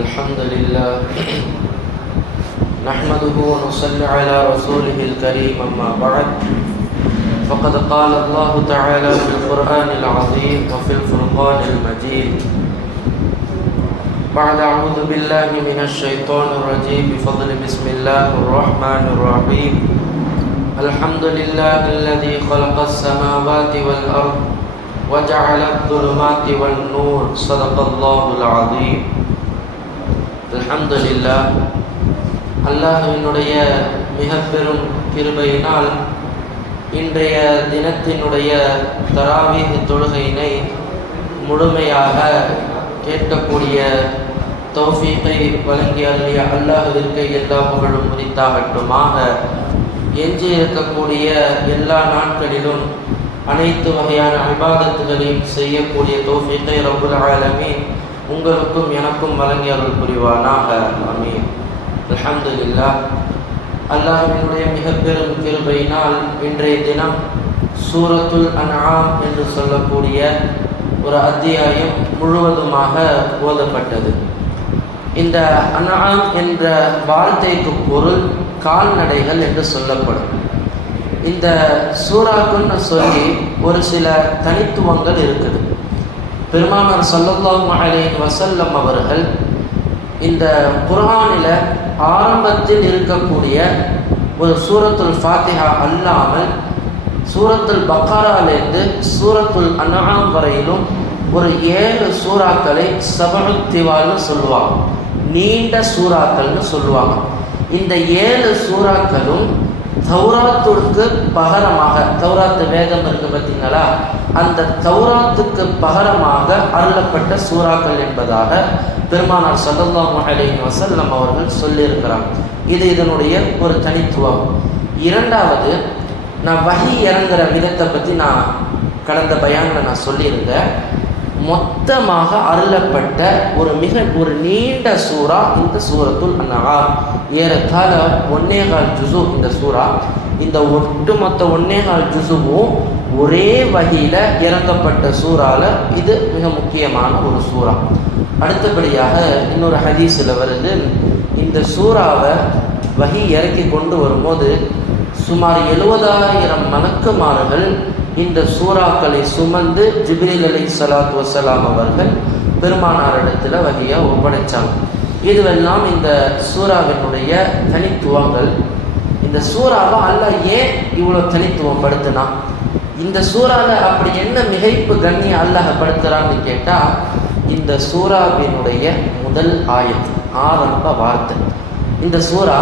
الحمد لله نحمده ونصلي على رسوله الكريم أما بعد فقد قال الله تعالى في القرآن العظيم وفي الفرقان المجيد بعد أعوذ بالله من الشيطان الرجيم بفضل بسم الله الرحمن الرحيم الحمد لله الذي خلق السماوات والأرض وجعل الظلمات والنور صدق الله العظيم الحمد لله அல்லாஹ்வினுடைய மிக பெரும் கிருபையினால் இன்றைய தினத்தினுடைய தராவீஹ் தொழுகையினை முழுமையாக கேட்கக்கூடிய தௌஃபீகை வழங்கி அருளிய அல்லாஹ்விற்கு எல்லா புகழும் உரித்தாகட்டுமாக. எஞ்சி இருக்கக்கூடிய எல்லா நாட்களிலும் அனைத்து வகையான இபாதத்துகளையும் செய்யக்கூடிய தௌஃபீகை ரப்புல் ஆலமீன் உங்களுக்கும் எனக்கும் வழங்கி அருள் புரிவானாக. ஆமீன். அல்ஹம்துலில்லாஹ். அல்லாஹ்வினுடைய மிக பெரும் கிருபையினால் இன்றைய தினம் சூரத்துல் அன்ஆம் என்று சொல்லக்கூடிய ஒரு அத்தியாயம் முழுவதுமாக ஓதப்பட்டது. இந்த அன்ஆம் என்ற வார்த்தைக்கு பொருள் கால்நடைகள் என்று சொல்லப்படும். இந்த சூறாக்குன்னு சொல்லி ஒரு சில தனித்துவங்கள் இருக்குது. பெருமானார் ஸல்லல்லாஹு அலைஹி வஸல்லம் அவர்கள் இந்த குர்ஆனில் ஆரம்பத்தில் இருக்கக்கூடிய ஒரு சூரத்துல் ஃபாத்திஹா அல்லாமல் சூரத்துல் பக்கராலேருந்து சூரத்துல் அன்ஆம் வரையிலும் ஒரு 7 சூறாக்களை சபஉத் திவால்னு சொல்லுவாங்க, நீண்ட சூறாக்கள்னு சொல்லுவாங்க. இந்த 7 சூறாக்களும் தௌராத்துக்கு பகரமாக, தௌராத்து வேதம் இருக்கு பார்த்தீங்களா, அந்த தௌராத்துக்கு பகரமாக அருளப்பட்ட சூறாக்கள் என்பதாக பெருமானார் ஸல்லல்லாஹு அலைஹி வஸல்லம் அவர்கள் சொல்லியிருக்கிறாங்க. இது இதனுடைய ஒரு தனித்துவம். இரண்டாவது, நான் வஹி இறங்குற விதத்தை பற்றி நான் கடந்த பயானில் நான் சொல்லியிருந்தேன். மொத்தமாக அருளப்பட்ட ஒரு நீண்ட சூறா இந்த சூரத்துல் அன்ஆம். ஏறத்தாழ 1.25 ஜுஸு இந்த சூறா. இந்த ஒட்டுமொத்த 1.25 ஜுஸுவும் ஒரே வகையில் இறங்கப்பட்ட சூறால இது மிக முக்கியமான ஒரு சூறா. அடுத்தபடியாக இன்னொரு ஹதீஸில் வருது, இந்த சூறாவை வஹி இறக்கி கொண்டு வரும்போது சுமார் 70,000 மலக்குமார்கள் இந்த சூறாக்களை சுமந்து ஜிப்ரீல் அலைஹிஸ்ஸலாத்து வஸ்ஸலாம் அவர்கள் பெருமானாரிடத்தில் வஹியை ஒப்படைச்சாங்க. இதுவெல்லாம் இந்த சூறாவினுடைய தனித்துவங்கள். இந்த சூறாவை அல்லாஹ் ஏன் இவ்வளோ தனித்துவம் படுத்தினா, இந்த சூறாவில் அப்படி என்ன மிகைப்பு கண்ணியை அல்லாஹ் படுத்துறான்னு கேட்டால், இந்த சூறாவினுடைய முதல் ஆயத், ஆரம்ப வார்த்தை. இந்த சூறா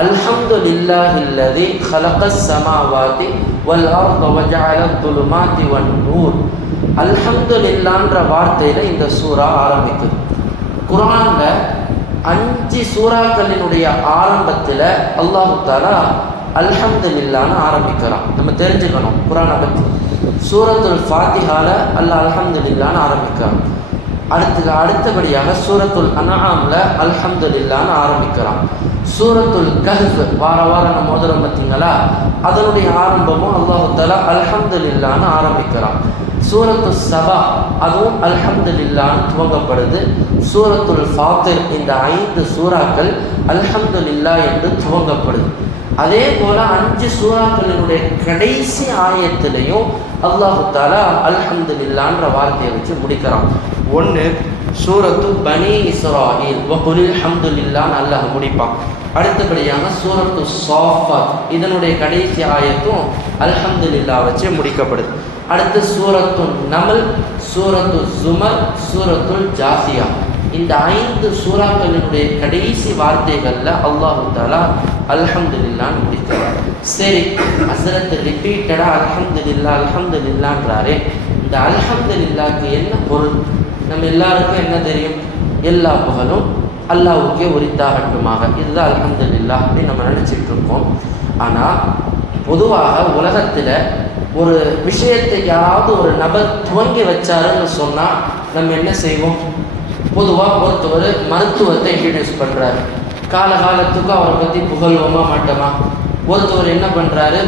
அல்ஹம்துலில்லாஹில்லதி ஹலகஸ் ஸமாவாதி வல் அர்த வஜஅல ظுலுமாதி வன் நூர். அல்ஹம்துலில்லாஹ்ன்ற வார்த்தையில் இந்த சூறா ஆரம்பிக்குது. குர்ஆனில் 5 சூறாக்களினுடைய ஆரம்பத்தில் அல்லாஹ் தஆலா அல்ஹம்துலில்லாஹ்னு ஆரம்பிக்கிறான். நம்ம தெரிஞ்சுக்கணும் குர்ஆனை பற்றி. சூரத்துல் ஃபாத்திஹால அல்லாஹ் அல்ஹம்துலில்லாஹ்னு ஆரம்பிக்கிறான். அடுத்தபடியாக சூரத்துல் அன்ஆம்ல அல்ஹம்துலில்லாஹ்னு ஆரம்பிக்கிறான். சூரத்துல் கஹ்ஃப் வாரம் நம்ம ஓதுறோம் பார்த்தீங்களா, அதனுடைய ஆரம்பமும் அல்லாஹ் தஆலா அல்ஹம்துலில்லாஹ்னு ஆரம்பிக்கிறான். சூரத்து சபா அதுவும் அல்ஹம்துலில்லாஹ்னு துவங்கப்படுது. சூரத்துல் ஃபாத்திர், இந்த 5 சூறாக்கள் அல்ஹம்துலில்லாஹ் என்று துவங்கப்படுது. அதே போல 5 சூறாக்களினுடைய கடைசி ஆயத்திலையும் அல்லாஹ் தஆலா அல்ஹம்துலில்லாஹ்ன்ற வார்த்தையை வச்சு முடிக்கிறான். ஒன்று சூரத்து பனி இஸ்ராயில் வகுலில் ஹம்துலில்லாஹ்னு அல்லாஹ் முடிப்பான். அடுத்தபடியாக சூரத்து ஸாஃபாத், இதனுடைய கடைசி ஆயத்தும் அல்ஹம்துலில்லாஹ் வச்சு முடிக்கப்படுது. அடுத்து சூரத்து நமல், சூரத்து ஜுமர், சூரத்துல் ஜாசியா, இந்த 5 சூறாக்களினுடைய கடைசி வார்த்தைகளில் அல்லாஹ் தஆலா அல்ஹம்துலில்லாஹ்னு முடிக்கிறார். சரி, ஹஸரத் ரிப்பீட்டடாக அல்ஹம்துலில்லாஹ்ன்றாரே, இந்த அல்ஹம்துலில்லாஹ்க்கு என்ன பொருள்? நம்ம எல்லாருக்கும் என்ன தெரியும்? எல்லா புகழும் அல்லாஹ்வுக்கே உரித்தாகட்டுமாக. இதுதான் அல்ஹம்துலில்லாஹ் அப்படின்னு நம்ம நினச்சிட்டு இருக்கோம். ஆனால் பொதுவாக உலகத்தில் ஒரு விஷயத்தை யாராவது ஒரு நபர் துவங்கி வச்சாருன்னு சொன்னால் நம்ம என்ன செய்வோம்? பொதுவாக ஒருத்தவர் மருத்துவத்தை இன்ட்ரடியூஸ் பண்ணுறாரு, காலகாலத்துக்கும் அவரை பற்றி புகழ்வோமா மாட்டோமா? ஒருத்தவர் என்ன பண்ணுறாரு?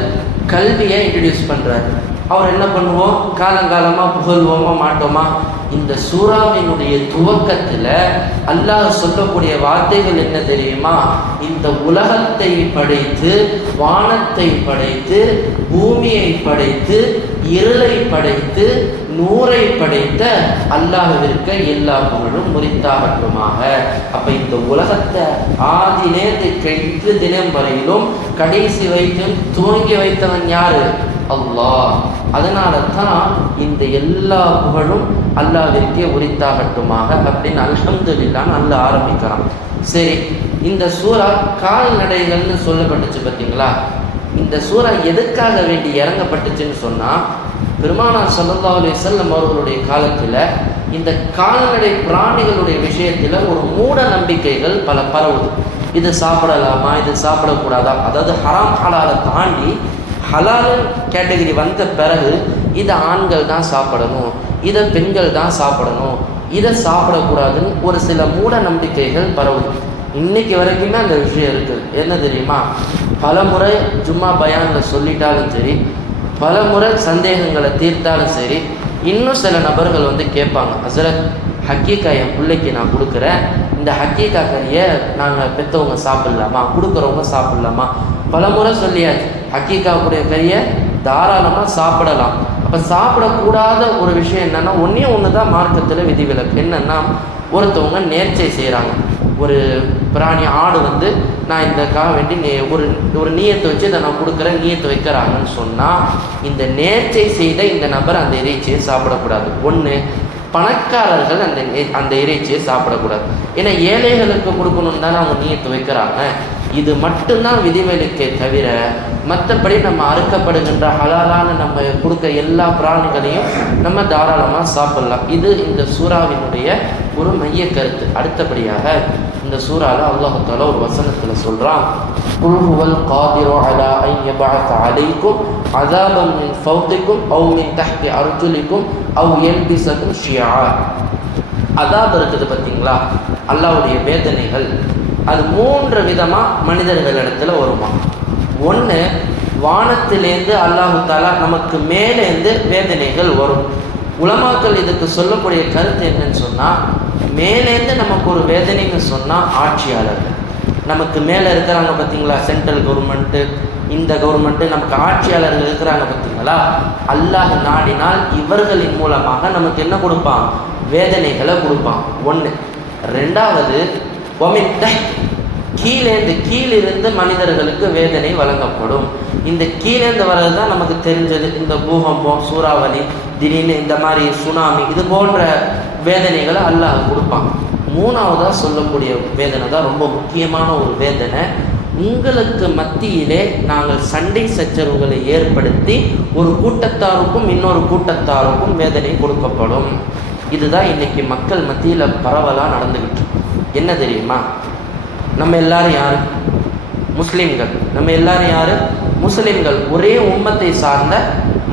கல்வியை இன்ட்ரடியூஸ் பண்ணுறாரு. அவர் என்ன பண்ணுவோம், காலங்காலமாக புகழ்வோமா மாட்டோமா? இந்த சூறாவினுடைய துவக்கத்தில் அல்லாஹ் சொல்லக்கூடிய வார்த்தைகள் என்ன தெரியுமா? இந்த உலகத்தை படைத்து, வானத்தை படைத்து, பூமியை படைத்து, இருளை படைத்து, நூரை படைத்த அல்லாஹ்விற்கு எல்லா புகழும் முறித்தாகட்டுமாக. அப்ப இந்த உலகத்தை ஆதிலேந்து கழித்து தினம் வரையிலும் கடைசி வைத்தும் துவங்கி வைத்தவன் யாரு? அல்லாஹ். அதனால தான் இந்த எல்லா புகழும் அல்லாஹ்விற்கே உரித்தாகட்டுமாக அப்படின்னு அல்ஹம்துலில்லாஹ் அல்லாஹ் ஆரம்பிக்கிறான். சரி, இந்த சூரா கால்நடைகள்னு சொல்லப்பட்டுச்சு பார்த்தீங்களா? இந்த சூரா எதுக்காக வேண்டி இறங்கப்பட்டுச்சுன்னு சொன்னால், பெருமானார் ஸல்லல்லாஹு அலைஹி வஸல்லம் அவர்களுடைய காலத்தில் இந்த கால்நடை பிராணிகளுடைய விஷயத்தில் ஒரு மூட நம்பிக்கைகள் பல பரவுது. இது சாப்பிடலாமா, இது சாப்பிடக்கூடாதா, அதாவது ஹராம் ஹலாலை தாண்டி ஹலால் கேட்டகரி வந்த பிறகு இதை ஆண்கள் தான் சாப்பிடணும், இதை பெண்கள் தான் சாப்பிடணும், இதை சாப்பிடக்கூடாதுன்னு ஒரு சில மூட நம்பிக்கைகள் பரவுது. இன்னைக்கு வரைக்குமே அந்த விஷயம் இருக்குது. என்ன தெரியுமா? பல முறை ஜும்மா பயானில் சொல்லிட்டாலும் சரி, பல முறை சந்தேகங்களை தீர்த்தாலும் சரி, இன்னும் சில நபர்கள் வந்து கேட்பாங்க, ஹஸரத் ஹக்கீக்கா என் பிள்ளைக்கு நான் கொடுக்குறேன், இந்த ஹக்கீக்கா கறியை நாங்கள் பெற்றவங்க சாப்பிட்லாமா, கொடுக்குறவங்க சாப்பிட்லாமா? பல முறை சொல்லியாச்சு, ஹக்கீக்காவுடைய கறியை தாராளமாக சாப்பிடலாம். அப்போ சாப்பிடக்கூடாத ஒரு விஷயம் என்னென்னா, ஒன்று தான் மார்க்கத்தில் விதிவிலக்கு. என்னென்னா, ஒருத்தவங்க நேர்ச்சை செய்கிறாங்க. ஒரு பிராணி ஆடு வந்து நான் இதற்காக வேண்டி ஒரு நீயத்தை வச்சு இதை நான் கொடுக்குறேன், நீயத்தை வைக்கிறாங்கன்னு சொன்னால், இந்த நேர்ச்சை செய்த இந்த நபர் அந்த இறைச்சியை சாப்பிடக்கூடாது. ஒன்று, பணக்காரர்கள் அந்த இறைச்சியை சாப்பிடக்கூடாது. ஏன்னா ஏழைகளுக்கு கொடுக்கணும்னு தானே அவங்க நீயத்தை வைக்கிறாங்க. இது மட்டும்தான் விதிவிலக்கே தவிர மற்றபடி நம்ம அறுக்கப்படுகின்ற ஹலாலான நம்ம கொடுக்க எல்லா பிராணிகளையும் நம்ம தாராளமாக சாப்பிடலாம். இது இந்த சூறாவினுடைய ஒரு மைய கருத்து. அடுத்தபடியாக இந்த சூறாவில் அல்லாஹ் தஆலா ஒரு வசனத்தில் சொல்கிறான், குல் ஹுவல் காதிரு அலா அன் யபஅஸ அலைக்கும் அஸாபன் மின் ஃபௌகிக்கும் அவ் மின் தஹ்தி அர்ஜுலிக்கும் அவ் யல்பிஸக்கும் ஷியா. அதாப் இருக்குது பார்த்தீங்களா, அல்லாஹ்வுடைய வேதனைகள், அது 3 விதமாக மனிதர்களிடத்தில் வருமா. ஒன்று, வானத்திலேருந்து அல்லாஹ் தஆலா நமக்கு மேலேருந்து வேதனைகள் வரும். உலமாக்கள் இதுக்கு சொல்லக்கூடிய கருத்து என்னன்னு சொன்னால், மேலேருந்து நமக்கு ஒரு வேதனைன்னு சொன்னால் ஆட்சியாளர்கள் நமக்கு மேலே இருக்கிறாங்க பார்த்தீங்களா, சென்ட்ரல் கவர்மெண்ட்டு, இந்த கவர்மெண்ட்டு, நமக்கு ஆட்சியாளர்கள் இருக்கிறாங்க பார்த்தீங்களா, அல்லாஹ் நாடினால் இவர்களின் மூலமாக நமக்கு என்ன கொடுப்பான்? வேதனைகளை கொடுப்பான். ஒன்று. ரெண்டாவது, கீழிருந்து மனிதர்களுக்கு வேதனை வழங்கப்படும். இந்த கீழேந்து வர்றது தான் நமக்கு தெரிஞ்சது, இந்த பூகம்பம், சூறாவளி, திடீர்னு இந்த மாதிரி சுனாமி, இது போன்ற வேதனைகளை அல்லாஹ் கொடுப்பான். மூணாவதாக சொல்லக்கூடிய வேதனை தான் ரொம்ப முக்கியமான ஒரு வேதனை. உங்களுக்கு மத்தியிலே நாங்கள் சண்டை சச்சரவுகளை ஏற்படுத்தி ஒரு கூட்டத்தாருக்கும் இன்னொரு கூட்டத்தாருக்கும் வேதனை கொடுக்கப்படும். இதுதான் இன்னைக்கு மக்கள் மத்தியில் பரவலாக நடந்துக்கிட்டு. என்ன தெரியுமா? நம்ம எல்லாரும் யாரு? முஸ்லீம்கள். நம்ம எல்லாரும் யாரு? முஸ்லீம்கள். ஒரே உம்மத்தை சார்ந்த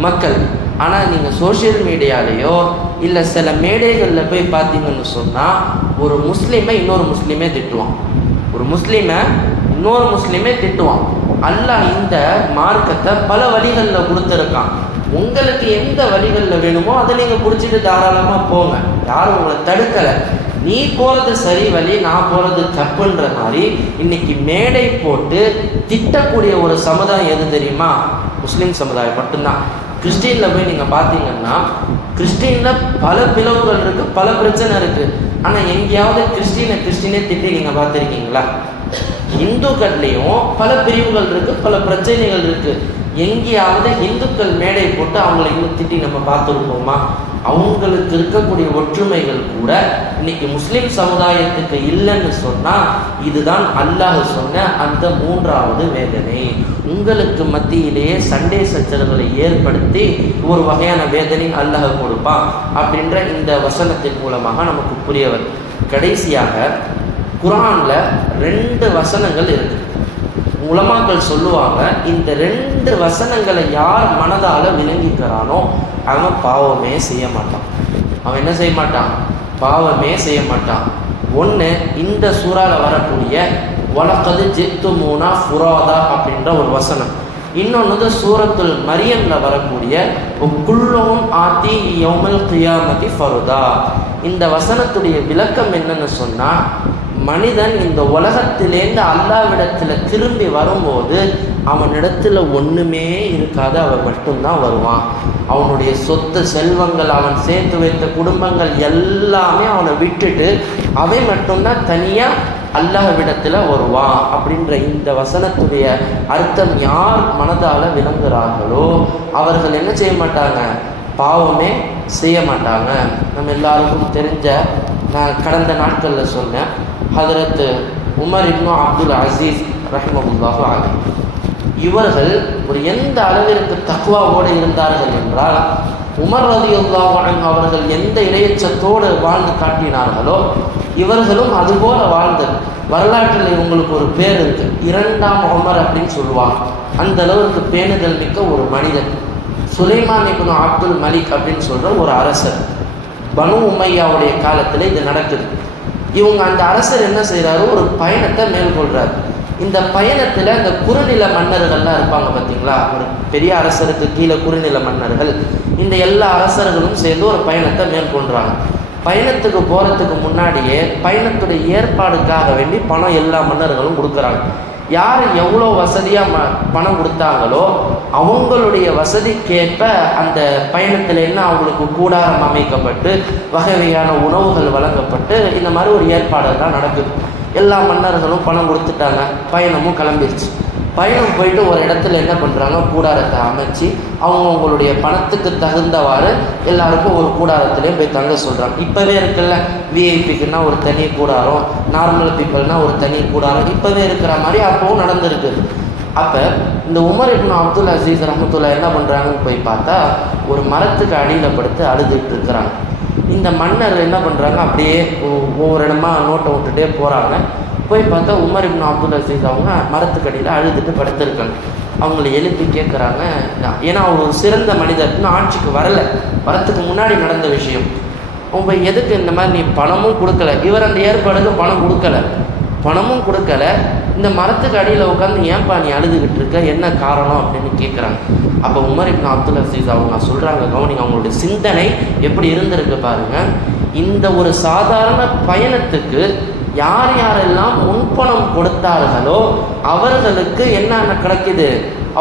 மக்கள். ஆனால் நீங்கள் சோஷியல் மீடியாலேயோ இல்லை சில மேடைகளில் போய் பார்த்தீங்கன்னு சொன்னால், ஒரு முஸ்லீமை இன்னொரு முஸ்லீமே திட்டுவான், ஒரு முஸ்லீமை இன்னொரு முஸ்லீமே திட்டுவான். அல்லாஹ் இந்த மார்க்கத்தை பல வழிகளில் கொடுத்துருக்கான். உங்களுக்கு எந்த வழிகளில் வேணுமோ அதை நீங்கள் பிடிச்சிட்டு தாராளமாக போங்க, யாரும் உங்களை தடுக்கலை. நீ போகிறது சரி வழி, நான் போகிறது தப்புன்ற மாதிரி இன்னைக்கு மேடை போட்டு திட்டக்கூடிய ஒரு சமுதாயம் எது தெரியுமா? முஸ்லீம் சமுதாயம் மட்டும்தான். கிறிஸ்டினில் போய் நீங்கள் பார்த்தீங்கன்னா, கிறிஸ்டினில் பல பிளவுகள் இருக்குது, பல பிரச்சனை இருக்குது. ஆனால் எங்கேயாவது கிறிஸ்டினே திட்டி நீங்கள் பார்த்துருக்கீங்களா? இந்துக்கள்லேயும் பல பிரிவுகள் இருக்குது, பல பிரச்சனைகள் இருக்குது. எங்கேயாவது இந்துக்கள் மேடை போட்டு அவங்களை இன்னும் திட்டி நம்ம பார்த்துருப்போமா? அவங்களுக்கு இருக்கக்கூடிய ஒற்றுமைகள் கூட இன்னைக்கு முஸ்லீம் சமுதாயத்துக்கு இல்லைன்னு சொன்னால், இதுதான் அல்லாஹ் சொன்ன அந்த 3வது வேதனை. உங்களுக்கு மத்தியிலேயே சண்டை சச்சரவுகளை ஏற்படுத்தி ஒரு வகையான வேதனை அல்லாஹ் கொடுப்பான் அப்படின்ற இந்த வசனத்தின் மூலமாக நமக்கு புரியவர். கடைசியாக குர்ஆனில் 2 வசனங்கள் இருக்குது. உலமாக்கள் சொல்லுவாங்க, இந்த 2 வசனங்களை யார் மனதால் விளங்கிக்கிறானோ அவன் பாவமே செய்ய மாட்டான். அவன் என்ன செய்ய மாட்டான்? பாவமே செய்ய மாட்டான். ஒன்று, இந்த சூறாவில் வரக்கூடிய வலக்கது ஜித்துமூனா ஃபுராதா அப்படின்ற ஒரு வசனம். இன்னொன்று சூரத்துல் மரியம்ல வரக்கூடிய குல்லுஹும் ஆத்தி யௌமல் கியாமத்தி ஃபருதா. இந்த வசனத்துடைய விளக்கம் என்னன்னு சொன்னால், மனிதன் இந்த உலகத்திலேருந்து அல்லாஹ்விடத்தில் திரும்பி வரும்போது அவனிடத்தில் ஒன்றுமே இருக்காது, அவன் மட்டும்தான் வருவான். அவனுடைய சொத்து செல்வங்கள், அவன் சேர்த்து வைத்த குடும்பங்கள் எல்லாமே அவனை விட்டுட்டு அவன் மட்டும்தான் தனியாக அல்லாஹ்விடத்தில் வருவான். அப்படின்ற இந்த வசனத்துடைய அர்த்தம் யார் மனதால் விளங்குகிறார்களோ அவர்கள் என்ன செய்ய மாட்டாங்க, பாவமே செய்ய மாட்டாங்க. நம்ம எல்லாருக்கும் தெரிஞ்ச, நான் கடந்த நாட்களில் சொன்னேன், ஹதரத் உமர் இப்னு அப்துல் அசீஸ் ரஹ்மத்துல்லாஹி அலைஹி, இவர்கள் ஒரு எந்த அளவிற்கு தக்வாவோடு இருந்தார்கள் என்றால், உமர் ரலியல்லாஹு அன்ஹு அவர்கள் எந்த இறையச்சத்தோடு வாழ்ந்து காட்டினார்களோ இவர்களும் அதுபோல வாழ்ந்தது. வரலாற்றில் இவங்களுக்கு ஒரு பேர் இருக்கு, இரண்டாம் உமர் அப்படின்னு சொல்லுவாங்க. அந்த அளவுக்கு பேணுதல் மிக்க ஒரு மனிதன். சுலைமான் இப்னு அப்துல் மலிக் அப்படின்னு சொல்கிற ஒரு அரசர், பனு உமையாவுடைய காலத்தில் இது நடக்குது. இவங்க அந்த அரசர் என்ன செய்கிறாரு, ஒரு பயணத்தை மேற்கொள்கிறார். இந்த பயணத்தில் அந்த குறுநில மன்னர்கள்லாம் இருப்பாங்க பார்த்தீங்களா, ஒரு பெரிய அரசருக்கு கீழே குறுநில மன்னர்கள், இந்த எல்லா அரசர்களும் சேர்ந்து ஒரு பயணத்தை மேற்கொள்கிறாங்க. பயணத்துக்கு போகிறதுக்கு முன்னாடியே பயணத்துடைய ஏற்பாடுக்காக வேண்டி பணம் எல்லா மன்னர்களும் கொடுக்குறாங்க. யார் எவ்வளோ வசதியாக பணம் கொடுத்தாங்களோ அவங்களுடைய வசதிக்கேற்ப அந்த பயணத்தில் என்ன அவங்களுக்கு கூடாரம் அமைக்கப்பட்டு வகை வகையான உணவுகள் வழங்கப்பட்டு இந்த மாதிரி ஒரு ஏற்பாடுதான் நடக்குது. எல்லா மன்னர்களும் பணம் கொடுத்துட்டாங்க, பயணமும் கிளம்பிடுச்சு. பயணம் போயிட்டு ஒரு இடத்துல என்ன பண்ணுறாங்க, கூடாரத்தை அமைச்சு அவங்களுடைய பணத்துக்கு தகுந்தவாறு எல்லாருக்கும் ஒரு கூடாரத்துலேயும் போய் தங்க சொல்கிறாங்க. இப்போவே இருக்குல்ல, விஐபிக்குன்னா ஒரு தனி கூடாரம், நார்மல் பீப்புள்னால் ஒரு தனி கூடாரம், இப்போவே இருக்கிற மாதிரி அப்போவும் நடந்துருக்குது. அப்போ இந்த உமர் இப்னு அப்துல் அசீஸ் ரஹ்மத்துல்லாஹி என்ன பண்ணுறாங்கன்னு போய் பார்த்தா, ஒரு மரத்துக்கு அடியில் படுத்து அழுதுட்டு இருக்கிறாங்க. இந்த மன்னர் என்ன பண்ணுறாங்க, அப்படியே ஒவ்வொரு இடமா நோட்டை விட்டுட்டே போகிறாங்க. போய் பார்த்தா உமர் இப்னு அப்துல் அசீஸ் அவங்க மரத்துக்கடியில் அழுதுட்டு படுத்திருக்காங்க. அவங்கள எழுப்பி கேட்குறாங்க, ஏன்னா அவங்க ஒரு சிறந்த மனிதர், இன்னும் ஆட்சிக்கு வரத்துக்கு முன்னாடி நடந்த விஷயம். அவங்க எதுக்கு இந்த மாதிரி நீ பணமும் கொடுக்கல, இவர் அந்த ஏற்பாடுக்கு பணம் கொடுக்கல, இந்த மரத்துக்கு அடியில் உட்காந்து ஏன்பா நீ அழுதுகிட்டு இருக்க, என்ன காரணம் அப்படின்னு கேட்குறாங்க. அப்போ உமர் இப்னு அப்துல் அசீஸ் அவங்க சொல்கிறாங்க, கவனிங்க, அவங்களுடைய சிந்தனை எப்படி இருந்திருக்கு பாருங்கள். இந்த ஒரு சாதாரண பயணத்துக்கு யார் யாரெல்லாம் முன்பணம் கொடுத்தார்களோ அவர்களுக்கு என்னென்ன கிடைக்குது,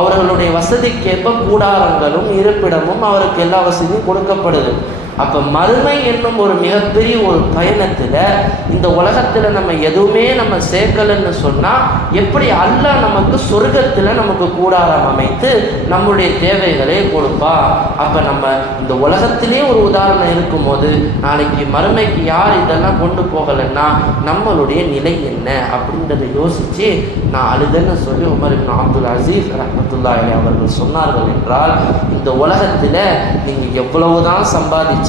அவர்களுடைய வசதிக்கேற்ப கூடாரங்களும் இருப்பிடமும் அவருக்கு எல்லா வசதியும் கொடுக்கப்படுது. அப்போ மறுமை என்னும் ஒரு மிகப்பெரிய ஒரு பயணத்தில் இந்த உலகத்தில் நம்ம எதுவுமே நம்ம சேர்க்கலன்னு சொன்னால் எப்படி அல்லாஹ் நமக்கு சொர்க்கத்தில் நமக்கு கூடாரம் அமைத்து நம்முடைய தேவைகளை கொடுப்பா. அப்போ நம்ம இந்த உலகத்திலே ஒரு உதாரணம் இருக்கும்போது நாளைக்கு மறுமைக்கு யார் இதெல்லாம் கொண்டு போகலைன்னா நம்மளுடைய நிலை என்ன அப்படின்றத யோசித்து நான் அழுதுன்னு சொல்லி உமர் இப்னு அப்துல் அசீஸ் ரஹ்மத்துல்லாஹி அவர்கள் சொன்னார்கள் என்றால், இந்த உலகத்தில் நீங்கள் எவ்வளவுதான் சம்பாதிச்சாலும்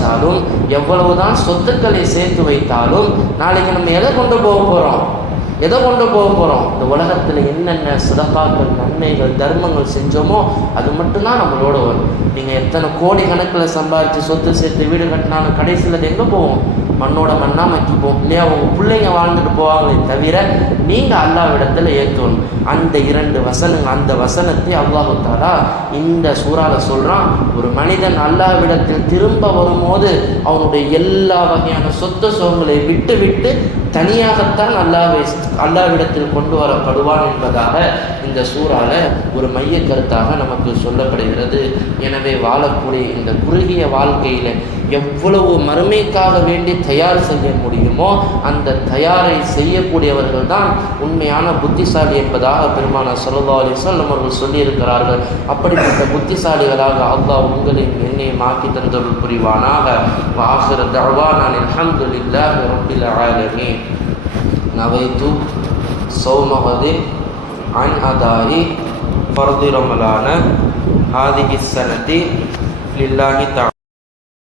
எவ்வளவுதான் சொத்துக்களை சேர்த்து வைத்தாலும் நாளைக்கு நம்ம எதை கொண்டு போக போகிறோம், இந்த உலகத்தில் என்னென்ன சிறப்பாக்கள் நன்மைகள் தர்மங்கள் செஞ்சோமோ அது மட்டும்தான் நம்மளோட வரும். நீங்கள் எத்தனை கோடி கணக்கில் சம்பாதிச்சு சொத்து சேர்த்து வீடு கட்டினாலும் கடைசியில் அது எங்கே போவோம், மண்ணோட மண்ணாக மக்கிப்போம் இல்லையா. உங்கள் பிள்ளைங்க வாழ்ந்துட்டு போவாங்களே தவிர நீங்கள் அல்லாஹ்விடத்தில் ஏற்றணும். அந்த 2 வசனங்கள், அந்த வசனத்தை அல்லாஹ் தஆலா இந்த சூறால சொல்கிறான். ஒரு மனிதன் அல்லாஹ்விடத்தில் திரும்ப வரும்போது அவனுடைய எல்லா வகையான சொத்து சுகங்களை விட்டு தனியாகத்தான் அல்லாஹ்விடத்தில் கொண்டு வரப்படுவான் என்பதாக இந்த சூறால ஒரு மைய கருத்தாக நமக்கு சொல்லப்படுகிறது. எனவே வாழக்கூடிய இந்த குறுகிய வாழ்க்கையில் எவ்வளவு மறுமைக்காக வேண்டி தயார் செய்ய முடியுமோ அந்த தயாரை செய்யக்கூடியவர்கள் தான் உண்மையான புத்திசாலி என்பதாக பெருமானார் ஸல்லல்லாஹு அலைஹி வஸல்லம் அவர்கள் சொல்லியிருக்கிறார்கள். அப்படிப்பட்ட புத்திசாலிகளாக அல்லாஹ் உங்களையும் என்னையும் ஆக்கி தந்தருள் புரிவானாக. வஆகிரு தஅவானா அல்ஹம்துலில்லாஹி ரப்பில் ஆலமீன். நவைத்து ஸௌம கதின் அன் அதாஇ ஃபர்தி ரமலான ஹாதிஹி ஸனதி லில்லாஹி தஆலா.